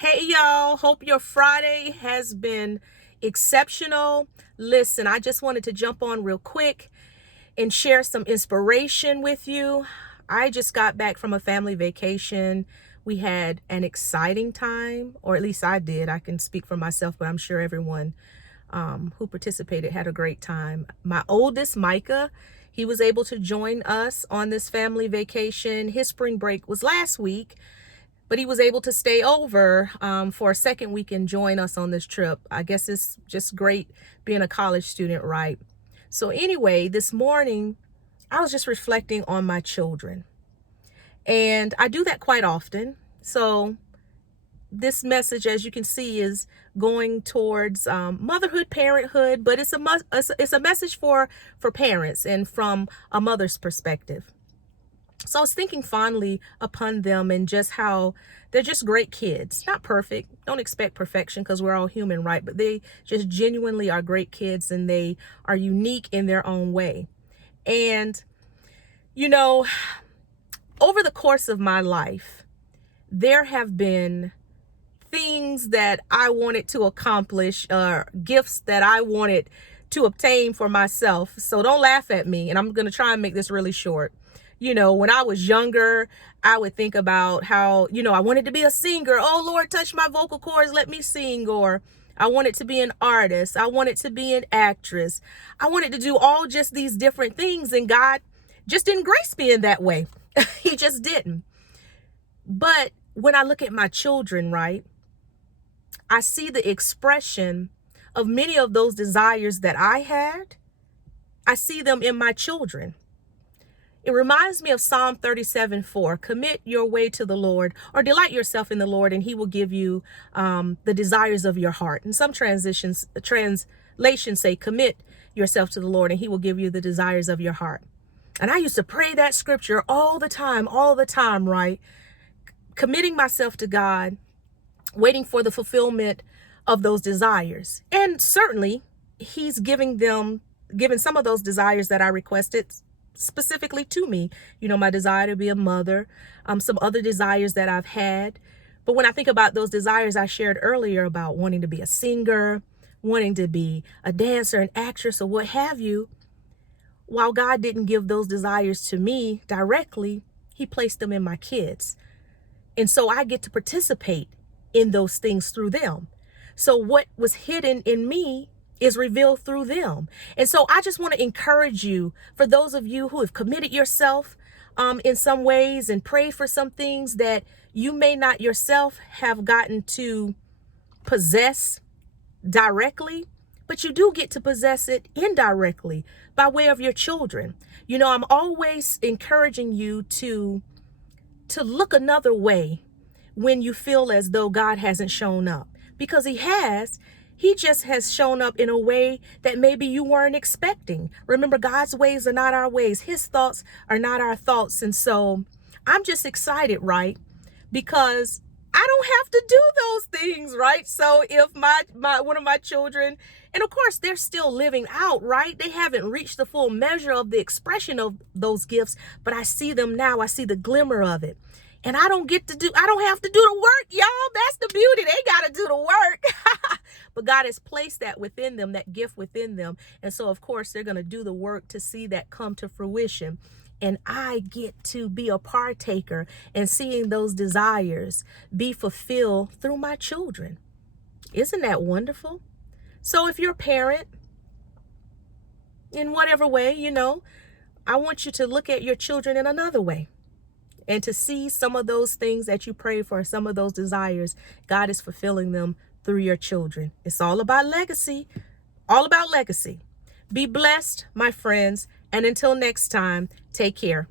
Hey, y'all. Hope your Friday has been exceptional. Listen, I just wanted to jump on real quick and share some inspiration with you. I just got back from a family vacation. We had an exciting time, or at least I did. I can speak for myself, but I'm sure everyone who participated had a great time. My oldest, Micah, he was able to join us on this family vacation. His spring break was last week, but he was able to stay over for a second week and join us on this trip. I guess it's just great being a college student, right? So anyway, this morning, I was just reflecting on my children. And I do that quite often. So this message, as you can see, is going towards motherhood, parenthood, but it's a message for parents and from a mother's perspective. So I was thinking fondly upon them and just how they're just great kids. Not perfect. Don't expect perfection because we're all human, right? But they just genuinely are great kids and they are unique in their own way. And, you know, over the course of my life, there have been things that I wanted to accomplish, gifts that I wanted to obtain for myself. So don't laugh at me. And I'm going to try and make this really short. When I was younger, I would think about how, I wanted to be a singer. Oh, Lord, touch my vocal cords. Let me sing. Or I wanted to be an artist. I wanted to be an actress. I wanted to do all just these different things. And God just didn't grace me in that way. He just didn't. But when I look at my children, right, I see the expression of many of those desires that I had. I see them in my children. It reminds me of Psalm 37:4. Commit your way to the Lord, or delight yourself in the Lord, and he will give you the desires of your heart. And some translations say commit yourself to the Lord, and he will give you the desires of your heart. And I used to pray that scripture all the time, right? Committing myself to God, waiting for the fulfillment of those desires. And certainly he's given some of those desires that I requested specifically to me, my desire to be a mother, some other desires that I've had. But when I think about those desires I shared earlier about wanting to be a singer, wanting to be a dancer, an actress, or what have you, while God didn't give those desires to me directly, he placed them in my kids. And so I get to participate in those things through them. So what was hidden in me is revealed through them. And so I just want to encourage you, for those of you who have committed yourself in some ways and prayed for some things that you may not yourself have gotten to possess directly, but you do get to possess it indirectly by way of your children. I'm always encouraging you to look another way when you feel as though God hasn't shown up, because he has. He just has shown up in a way that maybe you weren't expecting. Remember, God's ways are not our ways. His thoughts are not our thoughts. And so I'm just excited, right? Because I don't have to do those things, right? So if my one of my children, and of course they're still living out, right? They haven't reached the full measure of the expression of those gifts, but I see them now. I see the glimmer of it. And I don't have to do the work, y'all. That's the beauty. They got to do the work. But God has placed that within them, that gift within them. And so, of course, they're going to do the work to see that come to fruition. And I get to be a partaker in seeing those desires be fulfilled through my children. Isn't that wonderful? So if you're a parent, in whatever way, I want you to look at your children in another way. And to see some of those things that you pray for, some of those desires, God is fulfilling them through your children. It's all about legacy, all about legacy. Be blessed, my friends. And until next time, take care.